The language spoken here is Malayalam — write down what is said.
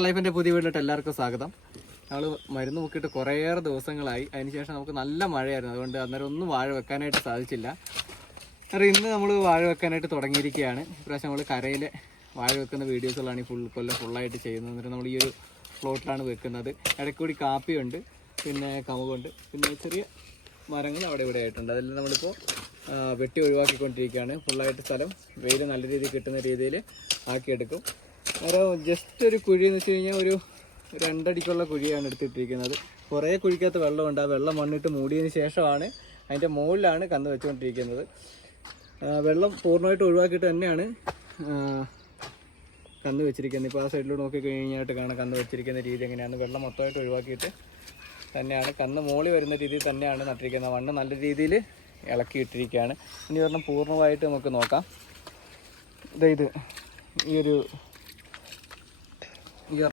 ലൈഫിൻ്റെ പുതിയ വീട്ടിലിട്ട് എല്ലാവർക്കും സ്വാഗതം. നമ്മൾ മരുന്ന് നോക്കിയിട്ട് കുറേയേറെ ദിവസങ്ങളായി. അതിനുശേഷം നമുക്ക് നല്ല മഴയായിരുന്നു, അതുകൊണ്ട് അന്നേരം ഒന്നും വാഴ വെക്കാനായിട്ട് സാധിച്ചില്ല. കാരണം ഇന്ന് നമ്മൾ വാഴ വെക്കാനായിട്ട് തുടങ്ങിയിരിക്കുകയാണ്. ഇപ്രാവശ്യം നമ്മൾ കരയിൽ വാഴ വെക്കുന്ന വീഡിയോസുകളാണ് ഈ ഫുള്ളായിട്ട് ചെയ്യുന്നത്. എന്നിട്ട് നമ്മൾ ഈ ഒരു പ്ലോട്ടിലാണ് വെക്കുന്നത്. ഇടയ്ക്കൂടി കാപ്പിയുണ്ട്, പിന്നെ കമുകുണ്ട്, പിന്നെ ചെറിയ മരങ്ങൾ അവിടെ ഇവിടെ ആയിട്ടുണ്ട്. അതെല്ലാം നമ്മളിപ്പോൾ വെട്ടി ഒഴിവാക്കിക്കൊണ്ടിരിക്കുകയാണ്. ഫുള്ളായിട്ട് സ്ഥലം വെയിൽ നല്ല രീതിയിൽ കിട്ടുന്ന രീതിയിൽ ആക്കിയെടുക്കും. ജസ്റ്റ് ഒരു കുഴി എന്ന് വെച്ച് കഴിഞ്ഞാൽ ഒരു 2 അടിക്കുള്ള കുഴിയാണ് എടുത്തിട്ടിരിക്കുന്നത്. കുറേ കുഴിക്കകത്ത് വെള്ളമുണ്ട്. ആ വെള്ളം മണ്ണിട്ട് മൂടിയതിന് ശേഷമാണ് അതിൻ്റെ മുകളിലാണ് കന്ന് വെച്ചുകൊണ്ടിരിക്കുന്നത്. വെള്ളം പൂർണ്ണമായിട്ട് ഒഴിവാക്കിയിട്ട് തന്നെയാണ് കന്ന് വെച്ചിരിക്കുന്നത്. ഇപ്പോൾ ആ സൈഡിലൂടെ നോക്കിക്കഴിഞ്ഞായിട്ട് കാണാം കന്ന് വെച്ചിരിക്കുന്ന രീതി എങ്ങനെയാണ്. വെള്ളം മൊത്തമായിട്ട് ഒഴിവാക്കിയിട്ട് തന്നെയാണ് കന്ന് മോളി വരുന്ന രീതിയിൽ തന്നെയാണ് നട്ടിരിക്കുന്നത്. മണ്ണ് നല്ല രീതിയിൽ ഇളക്കിയിട്ടിരിക്കുകയാണ്. ഇനി ഒരെണ്ണം പൂർണ്ണമായിട്ട് നമുക്ക് നോക്കാം. ഇത് ഈ ഒരു